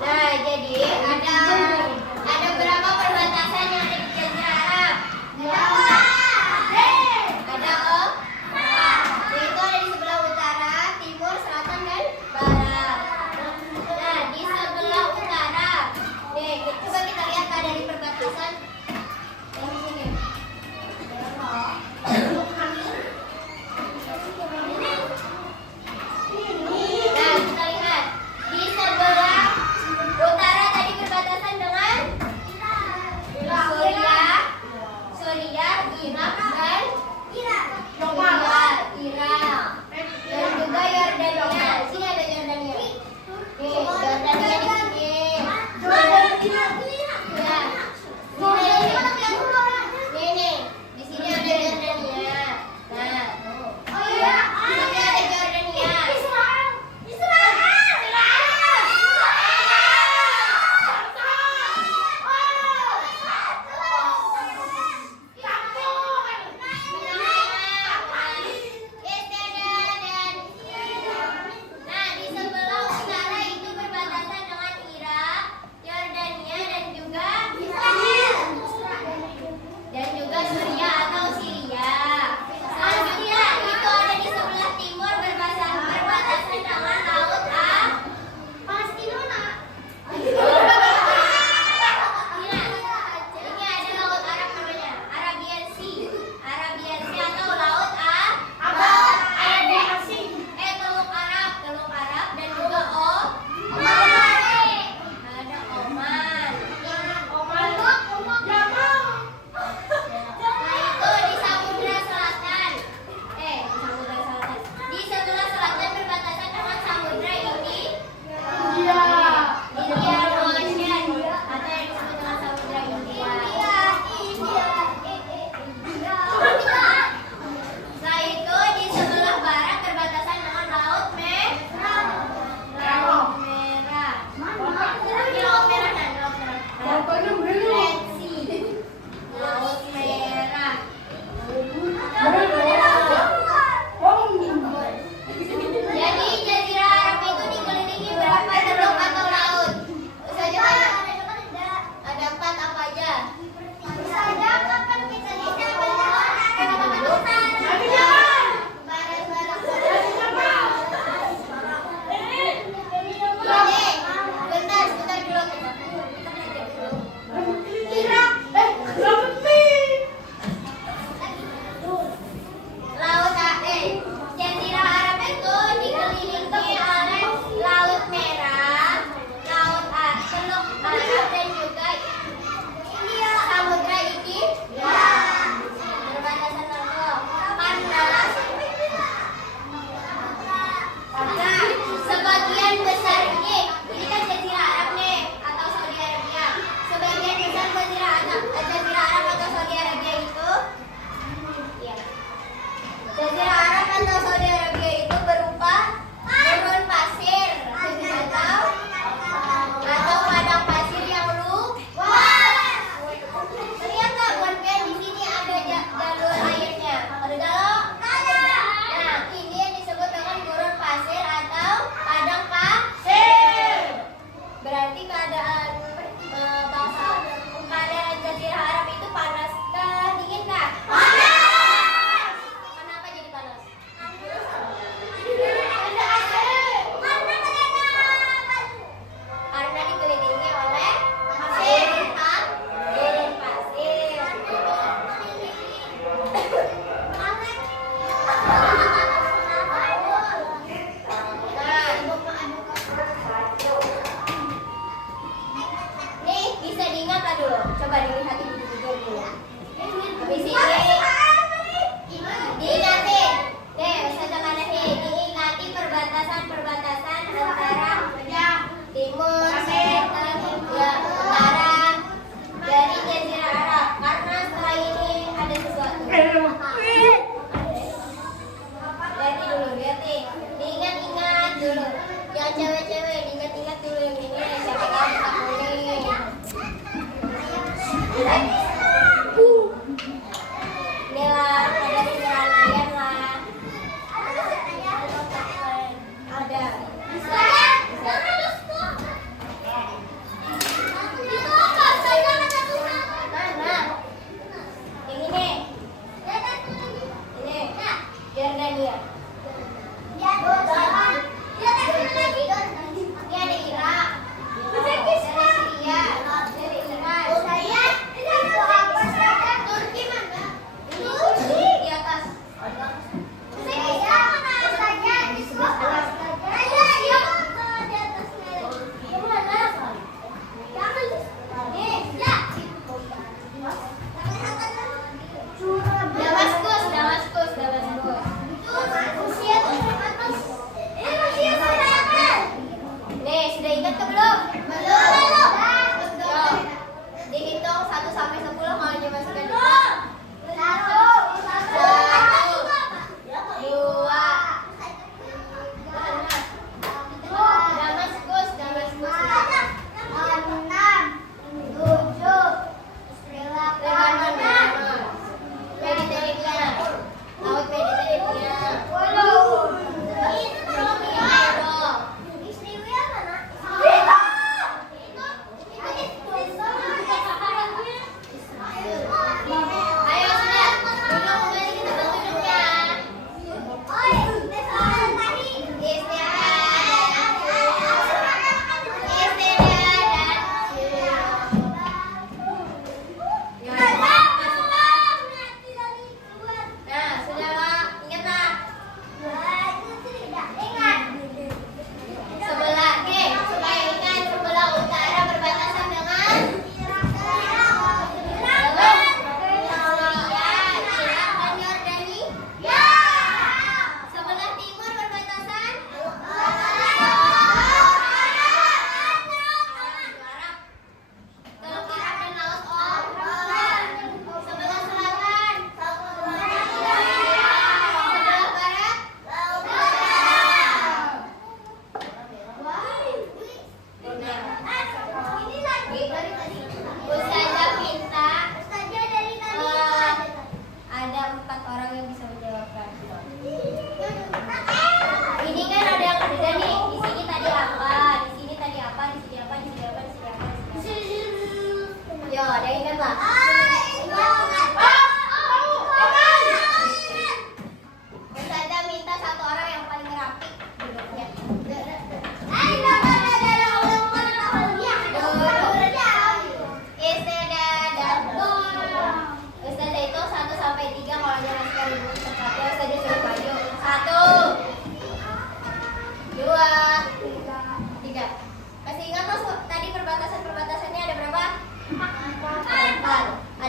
Nah, jadi ada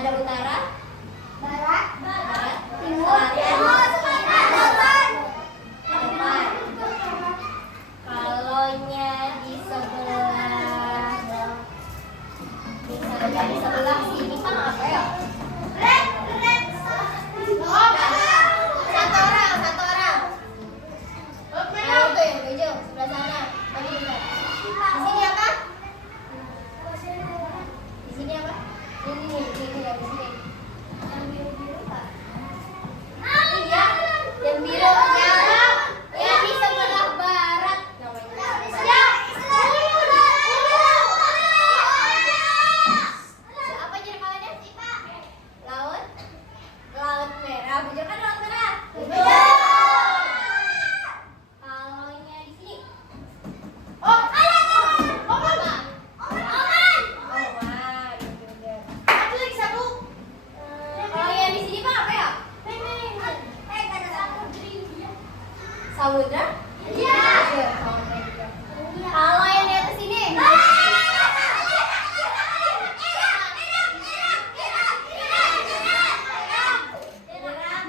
Ada utara, barat, timur, selatan, depan. Kalaunya di sebelah, misalnya di sebelah sini kan apa ya? Satu orang. Ayo tuh yang hijau sebelah sana. Tadi bentar. Di sini apa? Di sini apa? Ini ya, di sini. Yang biru Pak. Iya, yang biru yang di sebelah barat namanya. Apa jadi namanya? Laut merah. Bukan kan laut merah? Kalaunya di sini. Kalau yang di sini Pak apa ya? Samudra? Iya. Samudra juga. Kalau yang di atas ini? Irak,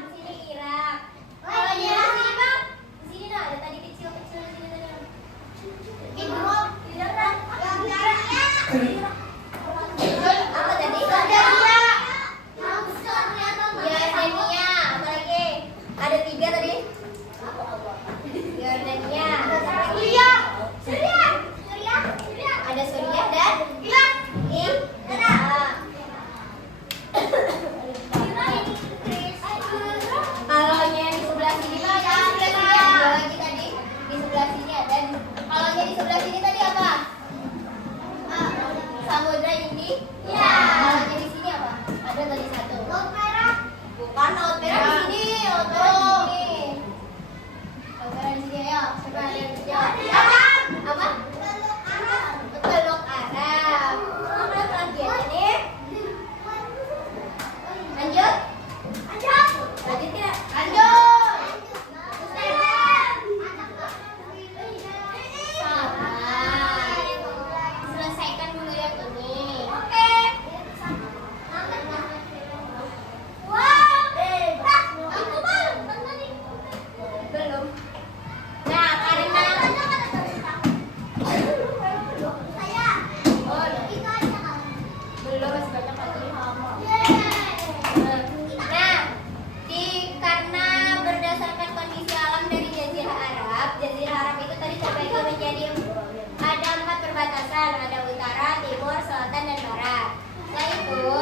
di sini Irak. Kalau yang di sini Pak? Di sini nah, ada tadi kecil-kecil di sini tadi. Apa tadi? Ya, Yordania. Apa lagi? Ada 3 tadi. Yordania. Ada Suriah dan Irak. Kalau yang di sebelah sini Pak, yang di sebelah sini ada lagi tadi. Di sebelah sini ada. Kalau yang di sebelah sini tadi apa? Samudra ini? Iya. Kalau yang di sini apa? Ada tadi 1. Bukan laut merah di sini. Laut merah di sini. Laut merah di sini ya. Coba ada yang jawab. Apa? Teluk Arab. Mana lagi ya nih? Lanjut. Lanjut tidak? Lanjut. Sabar. Selesaikan dulu yang ini. Oke. Belum. Nah, karena belum masih banyak lagi. Nah, karena berdasarkan kondisi alam dari Jazirah Arab itu tadi terbagi menjadi ada 4 perbatasan, ada utara, timur, selatan, dan barat. Setelah itu,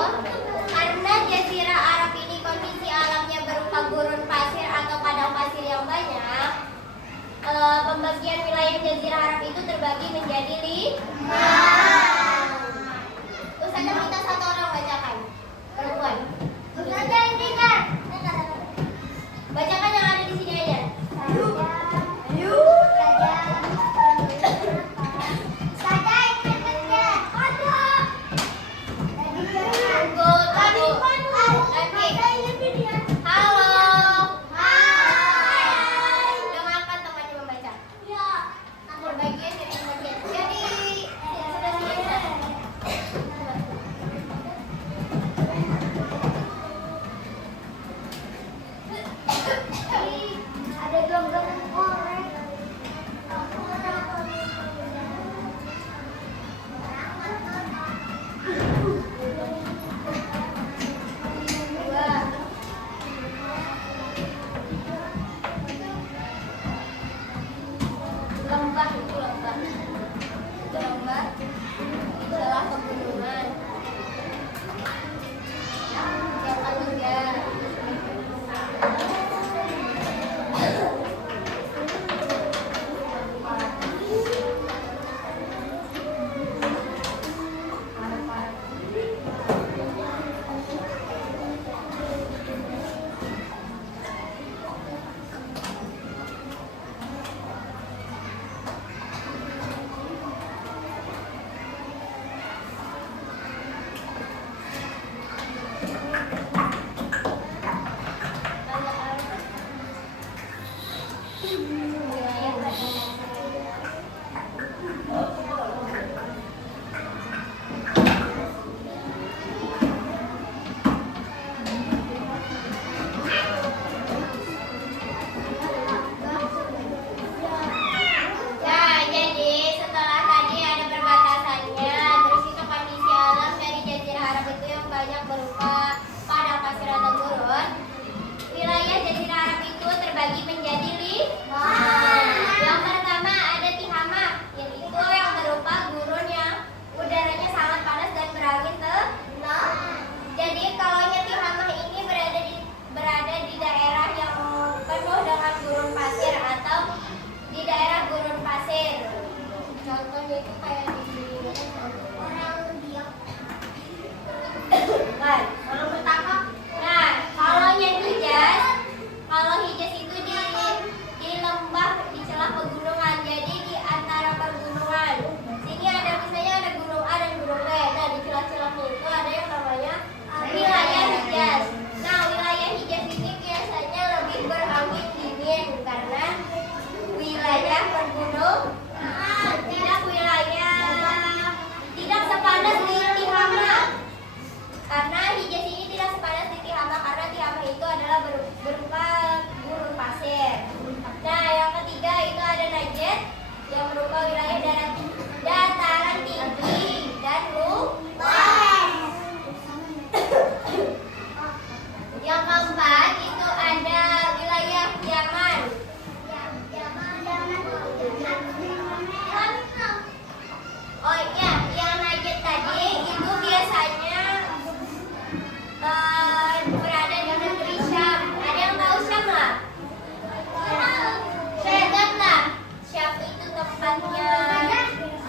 karena Jazirah Arab ini kondisi alamnya berupa gurun pasir atau padang pasir yang banyak, pembagian wilayah Jazirah Arab itu terbagi menjadi 5. Terus ada minta 1 orang bacakan, perempuan. Bacakan yang ada di sini aja. Halo. Dengarkan temannya membaca. Bagian dari bagian. Jadi sudah selesai. Ada gambar korek. Lembah itu lembah. Itu lembah. Itu adalah pegunungan. Yang ketiga.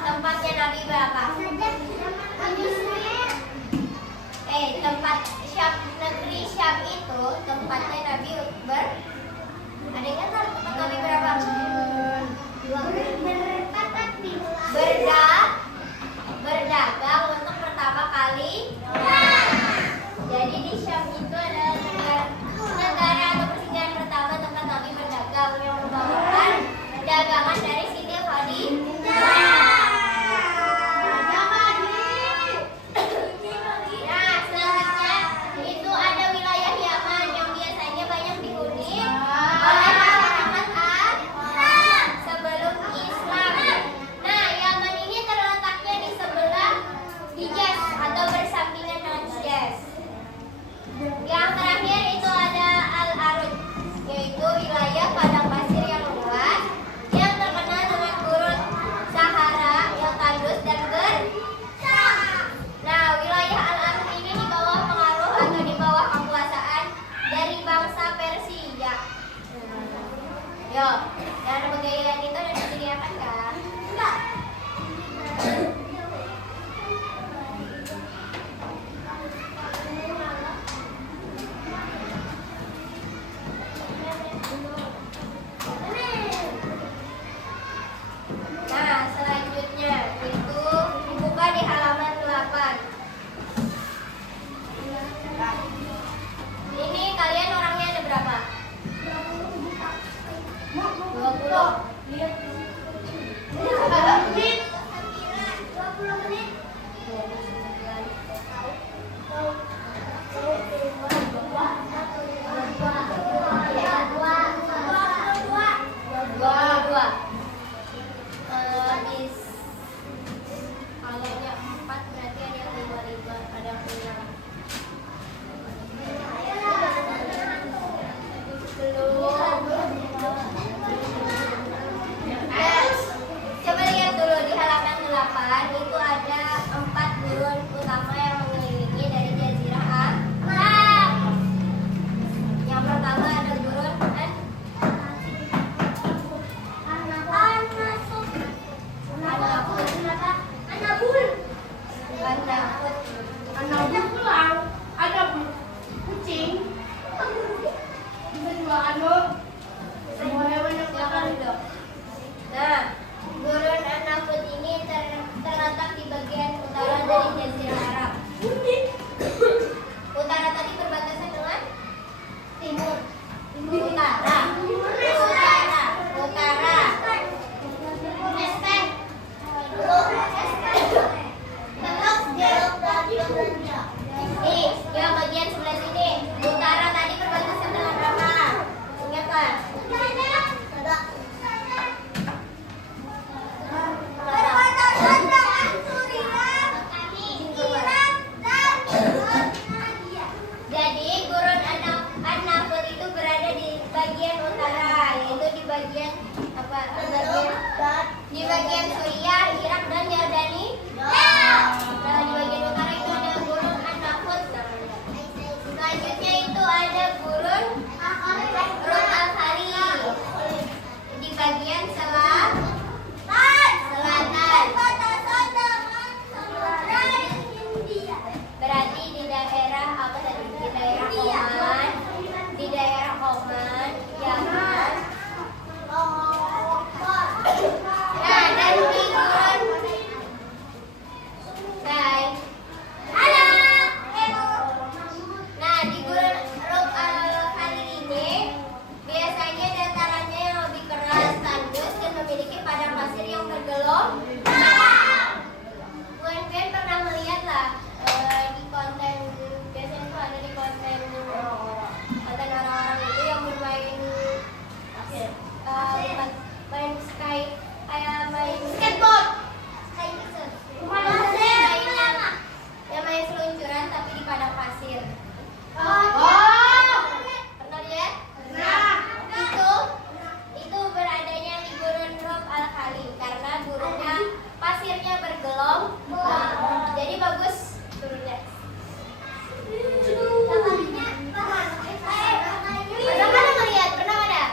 tempatnya Nabi berapa? Tempat Syam, negeri Syam itu tempatnya Nabi ada yang tahu tempat Nabi berapa? Berdagang untuk pertama kali. Jadi di Syam itu adalah negara atau persinggahan pertama tempat Nabi berdagang yang merupakan dagangan dari Siti Khadijah. Nah, selanjutnya itu ada wilayah Yaman yang biasanya banyak dihuni oleh masyarakat Arab sebelum Islam. Nah, Yaman ini terletaknya di sebelah Hijaz atau bersampingan dengan Hijaz. Yang terakhir itu ada Al-Arud, yaitu wilayah padang pasir yang luas yang terkenal dengan gurun Sahara yang tandus dan Nah, wilayah Al-Arud ini di bawah pengaruh atau di bawah kekuasaan dari bangsa Persia. Yo, dan pegawaian itu udah disediakan kan? Enggak. Nah, selanjutnya itu dibuka di halaman 8. Ini kalian orangnya ada berapa? 20. 20 menit. 20 menit. 22. Kaliannya 4 berarti ada yang 55, ada yang 6. Coba lihat dulu di halaman 8 itu ada 4 gurun utama yang mengelilingi dari Jazirah Arab. Yang pertama ada gurun Nah, gurun An-Nafud ini terletak di bagian utara dari Jazirah Arab. Utara tadi berbatasan dengan timur. Utara. Nih, yang bagian sebelah sini. Utara tadi berbatasan dengan berapa? Ingat kan? Jadi gurun An-Nafud itu berada di bagian utara, yaitu di bagian apa? Di bagian Suriah, Irak dan Yordani. Nah, di bagian utara itu ada gurun An-Nafud namanya. Selanjutnya itu ada gurun Rud Al-Khali di bagian selatan. Berarti di daerah apa tadi? Di daerah Oman, Yaman. Nah, dan di gurun Nah, di gurun Rud Al-Khali ini biasanya datarannya yang lebih keras, tandus, dan memiliki padang pasir yang bergelombang. Kalian pernah melihat lah di konten, biasanya tuh ada di konten orang-orang itu yang bermain main main skateboard, yang main seluncuran tapi di padang pasir. Pernah lihat? Itu beradanya di gurun Rud Al-Khali karena gurunnya pasirnya bergelombang, jadi bagus turunnya. Pernah ada?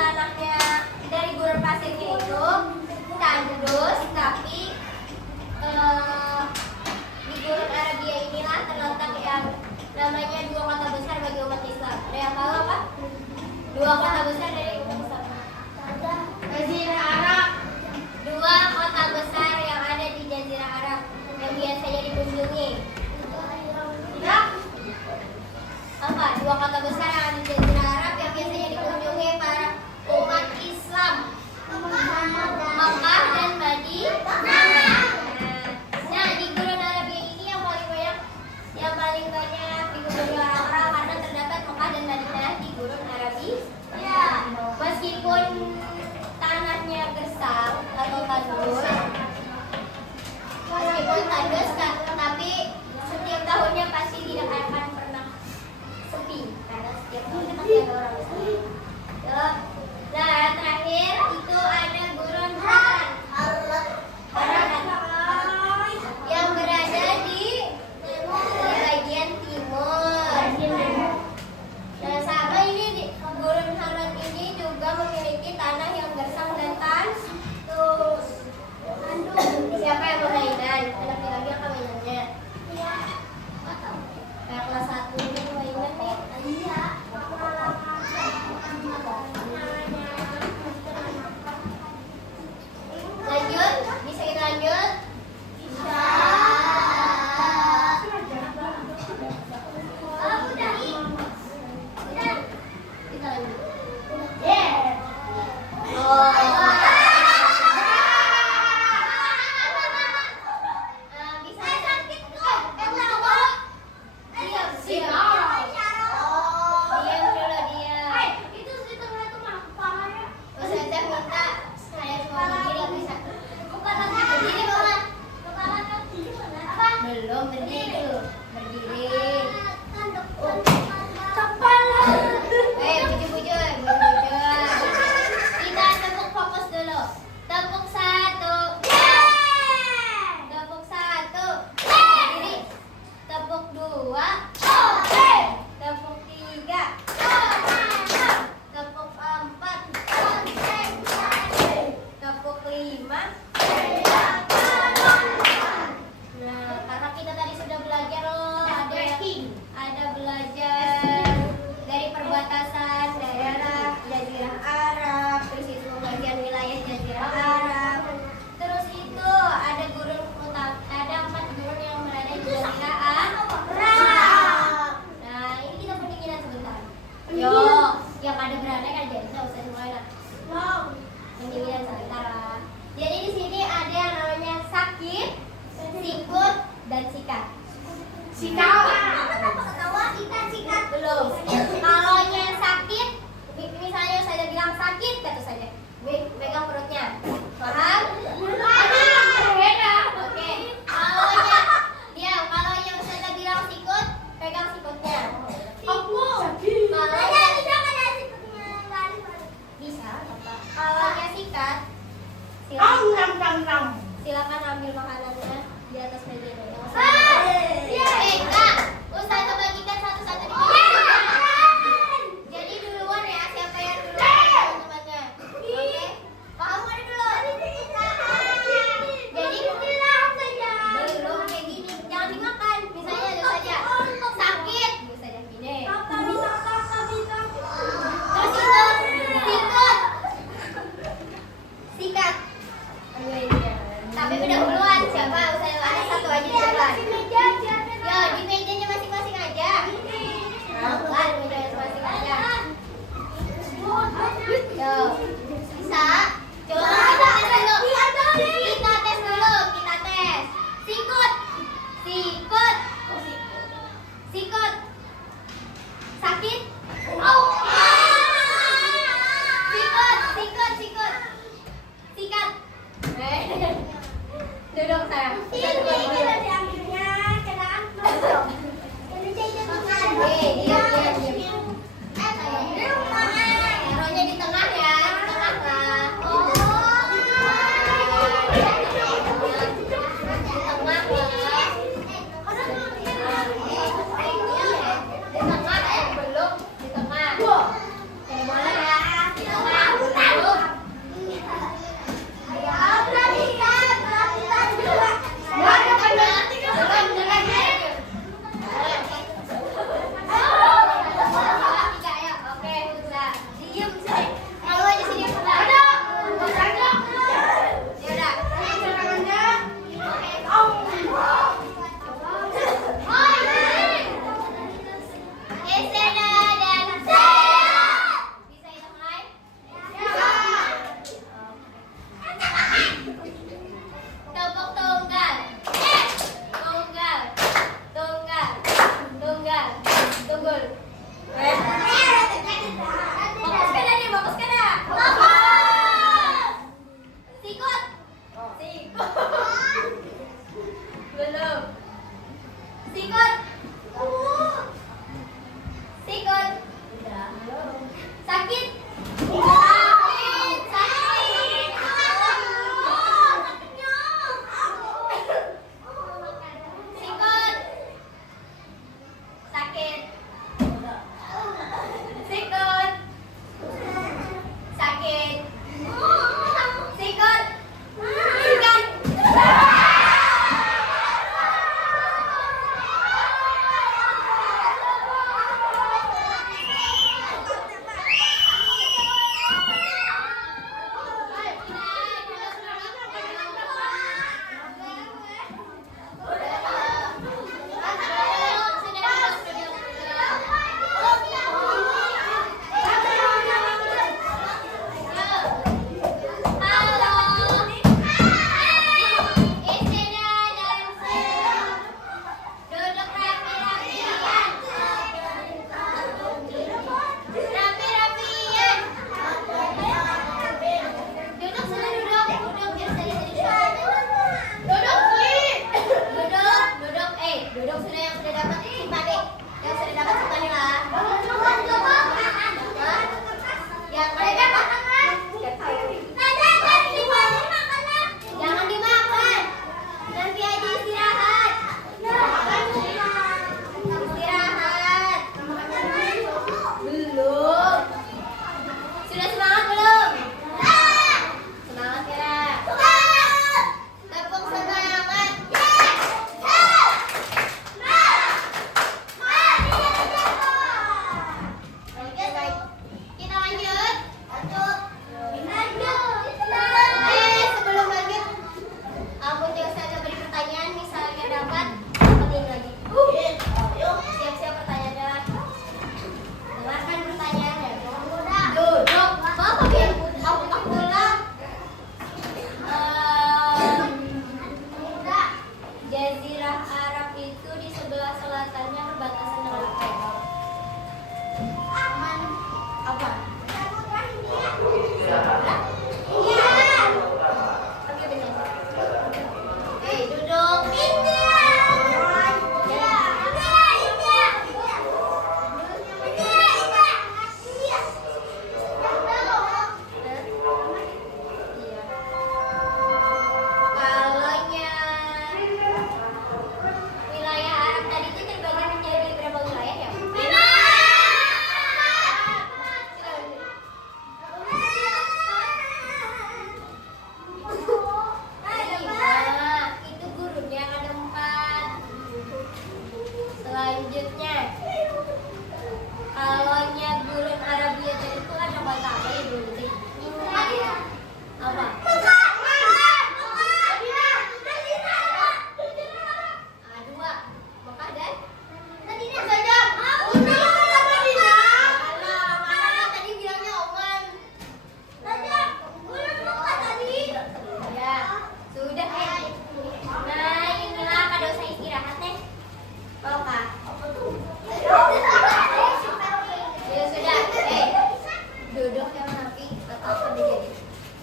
tanahnya dari gurun pasirnya itu tandus, tapi di gurun Arabia inilah terletak yang namanya dua kota besar bagi umat Islam. Ada yang tahu apa? Dua kota besar dari umat Islam. Jazirah Arab. Dua kota besar yang ada di Jazirah Arab yang biasanya dikunjungi. Apa? Dua kota besar yang ada di Jazirah Arab yang biasanya dikunjungi para umat Islam. Makkah dan Madinah. Nah, di gurun Arabia ini yang paling banyak dikunjungi orang-orang karena terdapat Makkah dan Madinah di gurun Arabia. Meskipun tanahnya gersang atau tandus, tapi setiap tahunnya pasti tidak akan pernah sepi karena setiap tahunnya pasti ada orang di sana. Nah, terakhir itu ada gurun Harran yang berada di bagian timur. Nah, sama ini gurun Harran ini juga memiliki tanah yang gersang dan tandus. Siapa yang mau mainan? Anak lagi apa mainannya? Kayak kelas 1 ini mainan nih. Iya. Lanjut, bisa kita lanjut? Bisa. Udah. Kita lanjut. Belum berdiri dulu. Berdiri. Bujur-bujur. Kita tepuk fokus dulu. Tepuk 1. Tepuk 1. Berdiri. Tepuk 2. Tepuk 3. Tepuk 4. Tepuk 5. Nah, karena kita tadi sudah belajar ada belajar dari perbatasan daerah Jazirah Arab, terus itu bagian wilayah Jazirah Arab. Terus itu ada ada 4 gurun yang berada di Jazirah Arab. Nah, ini kita pendinginan sebentar. Yo, yang ada berada kan jadi nggak usah semuanya. Pendinginan sebentar. Jadi di sini ada yang namanya sakit, sikut, dan sikat. Sikat. Belum. Kalau yang sakit, misalnya saya bilang sakit, kata saja. Pegang perutnya. Paham? Beda. Oke. Kalau yang saya bilang sikut, pegang sikutnya. Bisa. Kalau yang sikat, silakan ambil makanannya di atas meja ini. Kak, Ustazah bagikan satu-satu di meja. Jadi duluan ya, siapa yang duluan teman-temannya. Oke? Kamu ada dulu. Jadi belum kayak gini, jangan dimakan. Misalnya ada saja sakit, bisa aja gini. Terus itu sikat. Tapi udah duluan siapa? Ustazah ada satu aja di depan. Yo, di mejanya masing-masing aja. Nah, di mejanya masing-masing aja. Yo, bisa? Coba kita tes dulu. Kita tes. Sikut. Sakit. Sikut. Sikat. Duduk sayang. Diam. Taruhnya di tengah ya, di tengah lah. Di tengah belum di tengah. Boleh ya, di tengah.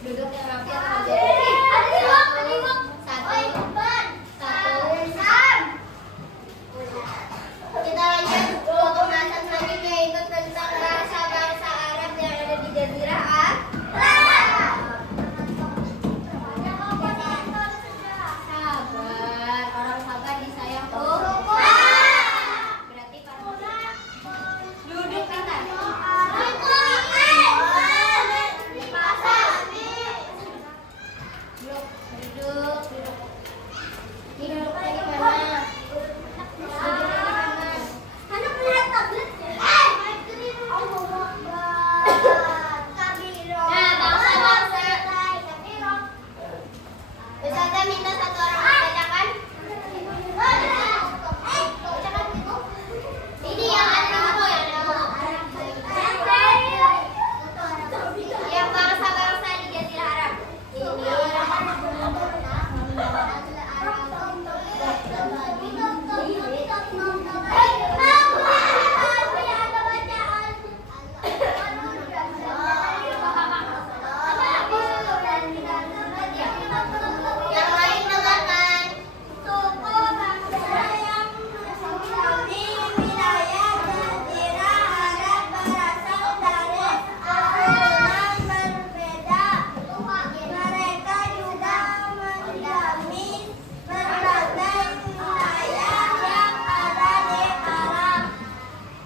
Duduk yang rapi atau berdiri. Satu. Kita lanjut ke pembahasan selanjutnya, yaitu tentang bangsa-bangsa Arab yang ada di Jazirah Arab. Sabar, orang sabar disayang tuh. Berarti duduk pintar. Duduk. Ini duduknya di mana? Ustazah minta satu orang membacakan. Ini yang ada di buku, yang bangsa-bangsa di Jazirah Arab. Yang lain dengarkan. Suku bangsa yang di wilayah Jazirah Arab berasal dari alam berbeda. Mereka juga mendiami berbagai wilayah yang ada di Arab.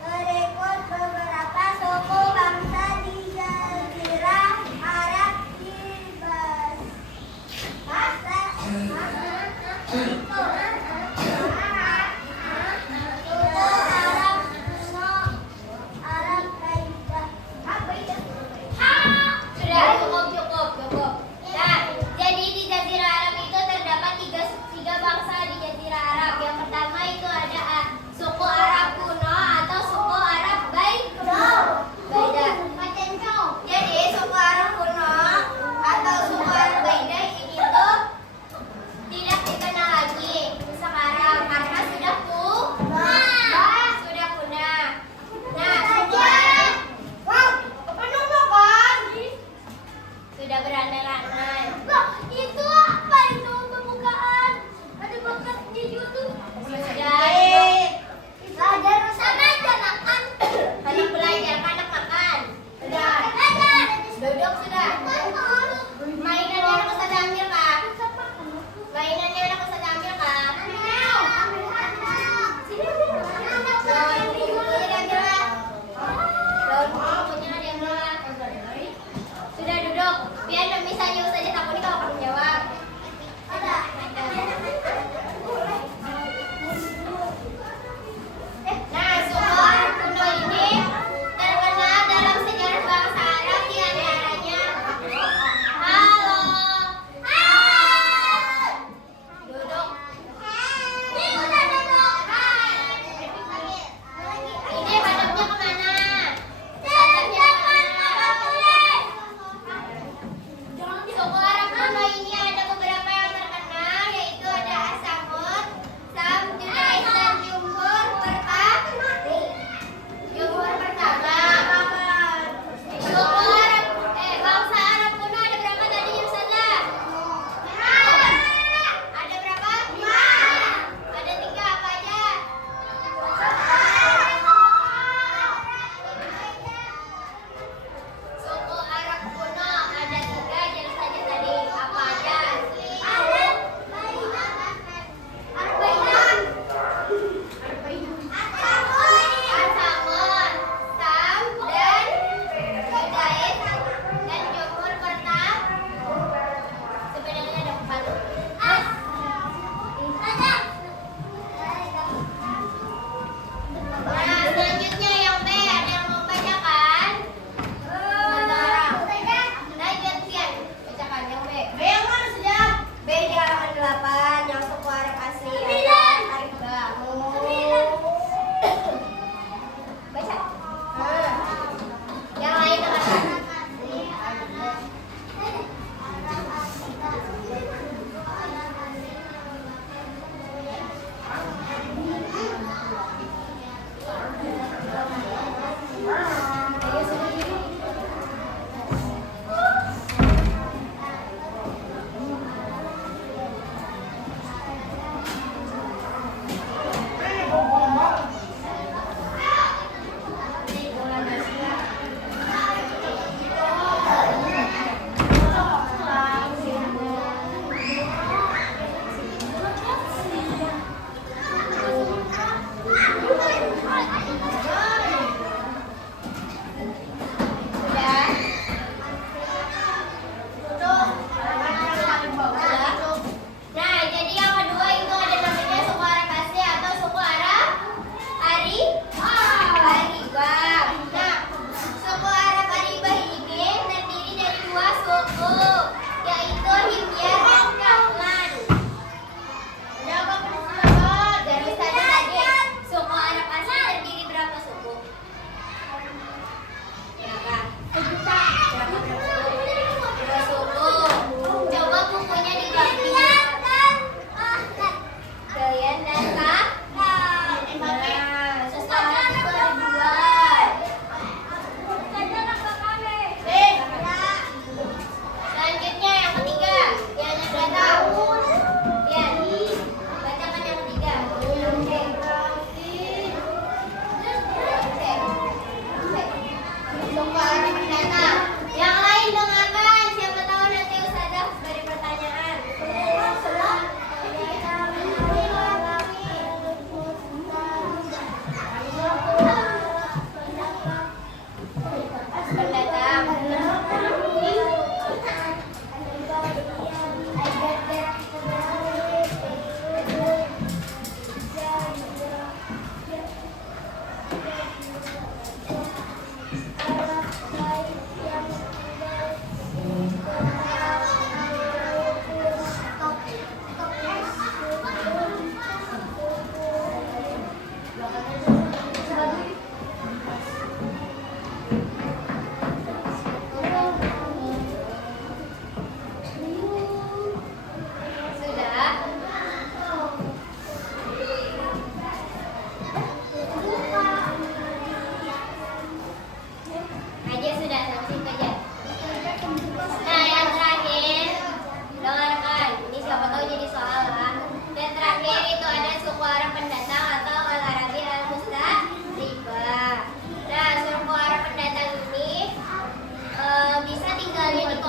Berikut beberapa suku bangsa di Jazirah Arab dibahas. Sudah cukup. Nah, jadi di Jazirah Arab itu terdapat tiga bangsa di Jazirah Arab. Yang pertama itu ada suku Arab kuno atau suku Arab Baida. Jadi suku Arab kuno atau suku Arab Baida ini tuh tidak dikenal lagi sekarang karena sudah punah. Nah, sudah beranak-anak. Itu apa itu pembukaan? Ada bakatnya YouTube. Sudah. Sama aja makan. Anak belajar, anak makan. Sudah. Duduk sudah. Mainannya anak Ustazah ambil kak. Mainannya anak Ustazah ambil kak. Daun bukunya diambil kak. Daun bukunya diambil kak. Sudah duduk. Biar misalnya Ustazah takut nih kalau kamu jawab. Nah, suku Arab kuno ini terkenal dalam sejarah bangsa Arab di antaranya. Halo. Duduk.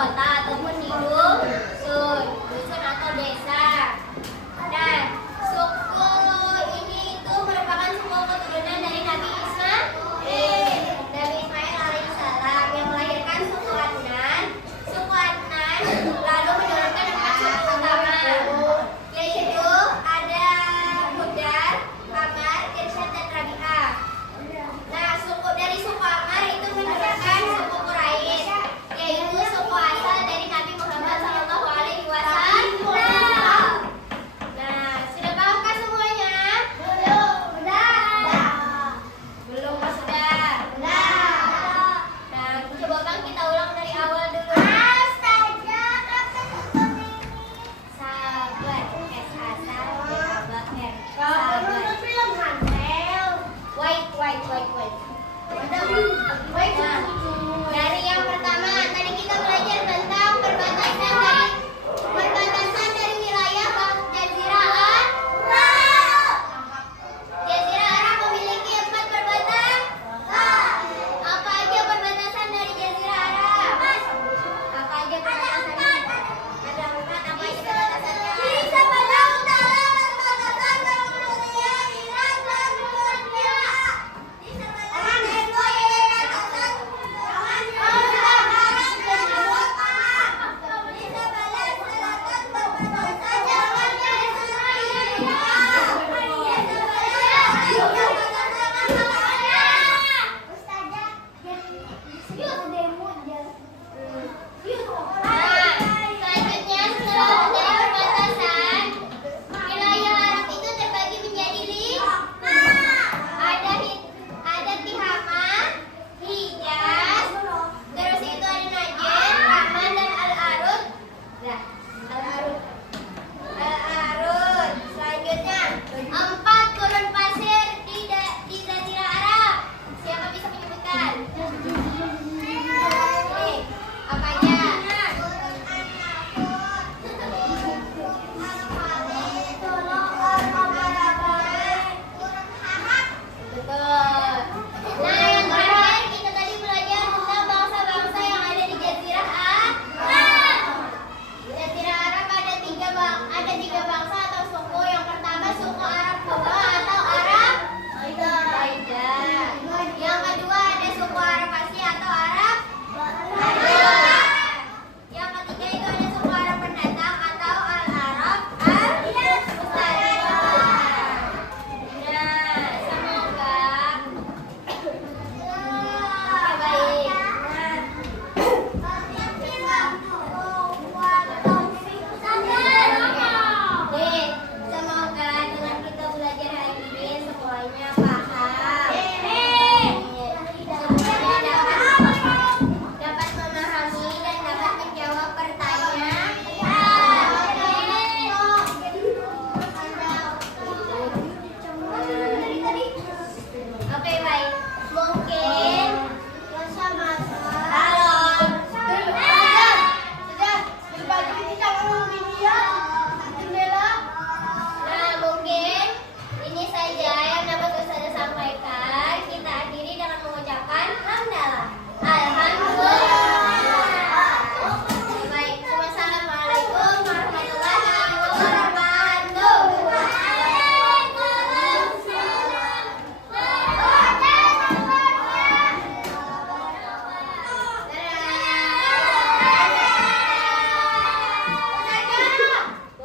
kota